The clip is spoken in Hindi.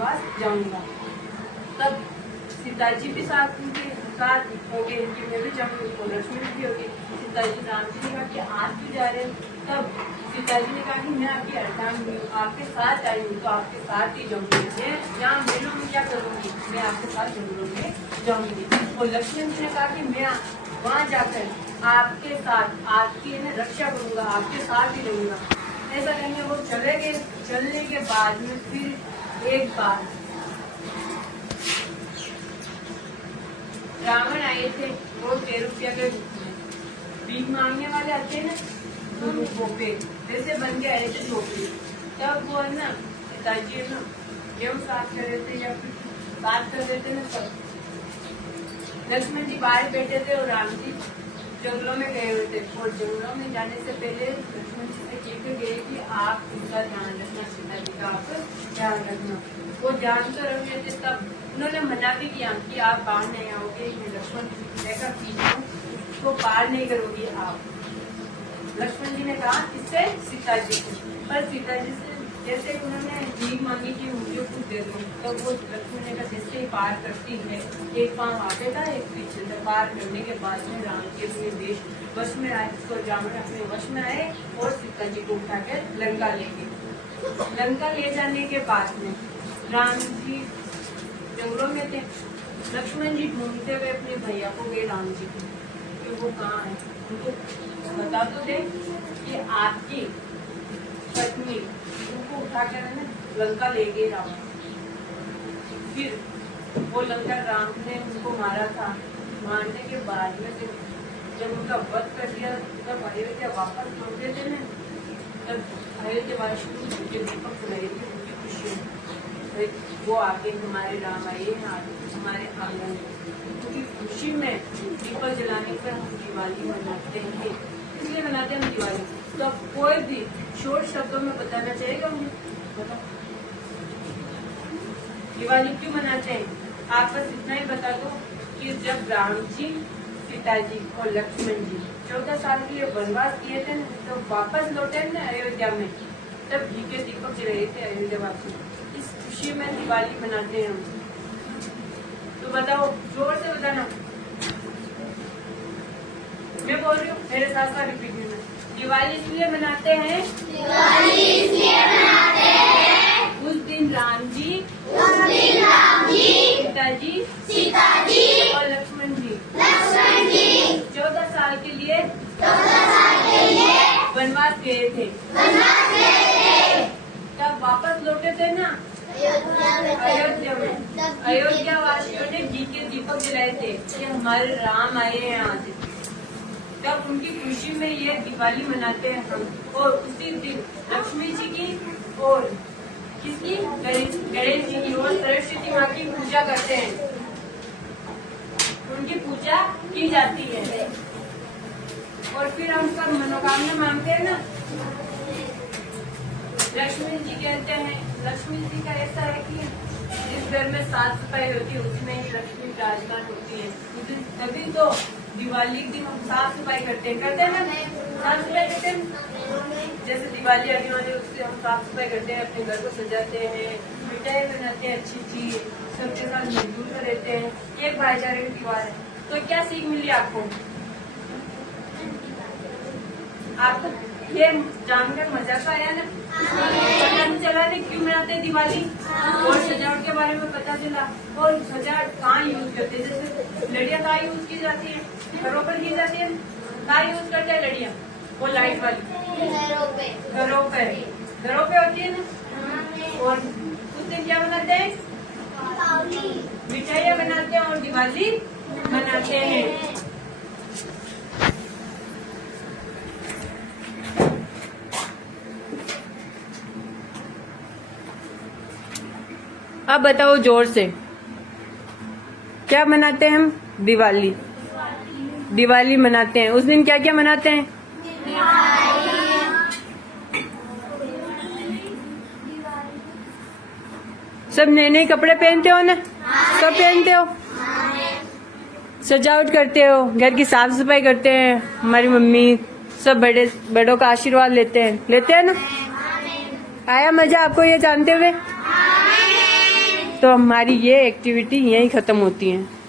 वनवास जाऊंगा। तब सीता जी भी साथ उनके साथ होंगे, कि मैं भी जाऊंगी, तो लक्ष्मण भी होगी। सीता जी राम जी ने कहा कि आज भी जा रहे हैं। तब सीता जी ने कहा कि मैं आपकी अर्धांगिनी हूँ, आपके साथ आई हूँ, तो आपके साथ ही जाऊंगी। मैं यहाँ मेलों में क्या करूँगी, मैं आपके साथ जंगलों में जाऊंगी। और लक्ष्मण जी ने कहा कि मैं वहाँ जाकर आपके साथ आपकी रक्षा करूंगा, आपके साथ ही रहूंगा। ऐसा कहेंगे वो चले गए। चलने के बाद में फिर एक बार रावण आए थे, वो 13 रुपया के भीख मांगने वाले आते हैं ना, रूपों पे वैसे बन के आए थे झोपड़ी। तब वो है ना पिताजी है ना गेहूं साफ कर रहे थे या फिर बात कर रहे थे ना, तब लक्ष्मण जी बाहर बैठे थे और राम जी जंगलों में गए हुए थे। और जंगलों में जाने से पहले लक्ष्मण जी से कह के गए कि आप उनका ध्यान रखना, सीता जी का आप ध्यान रखना। वो ध्यान तो रख लेते, तब उन्होंने मना भी किया कि आप बाहर नहीं आओगे, लक्ष्मण देखा पीछे उसको पार नहीं करोगी आप। लक्ष्मण जी ने कहा किससे, सीता जी से। पर सीता जी से जैसे उन्होंने भीख मांगी कि मुझे कुछ दे दो, तब वो लक्ष्मण ने कहा जैसे ही पार करती है, एक पाँव आगे था एक पीछे था। पार करने के बाद में राम के अपने देश वश में आए, तो रावण अपने वश में आए और सीता जी को उठा कर लंका ले गए। लंका ले जाने के बाद में राम जी जंगलों में थे। लक्ष्मण जी ढूंढते हुए अपने भैया को गए राम जी को, कि वो कहाँ है, उनको बता तो दे कि आपकी पत्नी उनको उठाकर लंका ले गए रावण। फिर वो लंका राम ने उनको मारा था। मारने के बाद में जब उनका वध कर दिया, तब अयोध्या वापस लौटे थे ना, तब अयोध्यावासी दीपक जलाए थे उनकी खुशी में। वो आगे हमारे राम आए हैं, आगे हमारे आंगन, उनकी खुशी में दीपक जलाने पर हम दिवाली मनाते हैं। इसलिए मनाते हैं हम दिवाली। तो अब कोई भी शॉर्ट शब्दों में बताना चाहेगा मुझे, बताओ दिवाली क्यों मनाते हैं? आप बस इतना ही बता दो कि जब राम जी, सीता जी और लक्ष्मण जी 14 साल के लिए वनवास किए थे, तो वापस लौटे ना अयोध्या में, तब घी के दीपक जलाए थे अयोध्यावासी। इस खुशी में दिवाली मनाते हैं हम। तो बताओ, जोर से बताना। मैं बोल रही हूँ, मेरे साथ साथ रिपीट करना। दिवाली इसलिए मनाते हैं, दिवाली इसलिए मनाते हैं, उस दिन राम जी, सीता जी और लक्ष्मण जी 14 साल के लिए वनवास गए थे। तब वापस लौटे थे ना अयोध्या में। अयोध्या वासियों ने घी के दीपक जलाए थे कि हमारे राम आए हैं आज। तब उनकी खुशी में ये दिवाली मनाते हैं हम। और उसी दिन लक्ष्मी जी की और किसकी, गणेश जी की और सरस्वती माँ की पूजा करते हैं, उनकी पूजा की जाती है। और फिर हम सब मनोकामना मांगते हैं ना। लक्ष्मी जी कहते हैं, लक्ष्मी जी का ऐसा है कि जिस घर में साफ सफाई होती है उसमें ही लक्ष्मी विराजमान होती है। तभी तो दिवाली के दिन हम साफ सफाई करते हैं ना, साफ सफाई करते हैं। जैसे दिवाली आने वाले उससे हम साफ सफाई करते हैं, अपने घर को सजाते हैं, मिठाई बनाते हैं अच्छी अच्छी, सबके साथ मिलजुल कर रहते हैं। एक भाईचारे की त्योहार है। तो क्या सीख मिली आपको? आपको ये जानकर मजा तो आया ना? पता नहीं चला नहीं क्यों मनाते हैं दिवाली, और सजावट के बारे में पता चला। और सजावट कहाँ यूज करते हैं? जैसे लड़ियाँ कहाँ यूज की जाती है? घरों पर की जाती है। कहाँ यूज करते हैं लड़ियाँ? वो लाइट वाली घरों पे होती है ना। और उस दिन क्या बनाते हैं? मिठाइयाँ बनाते हैं और दिवाली मनाते हैं। अब बताओ जोर से, क्या मनाते हैं हम? दिवाली। दिवाली मनाते हैं। उस दिन क्या क्या मनाते हैं? सब नए नए कपड़े पहनते हो ना? सब पहनते हो? सजावट करते हो, घर की साफ सफाई करते हैं, हमारी मम्मी सब बड़ों का आशीर्वाद लेते हैं ना? आया मजा आपको ये जानते हुए? तो हमारी ये एक्टिविटी यहीं ख़त्म होती है।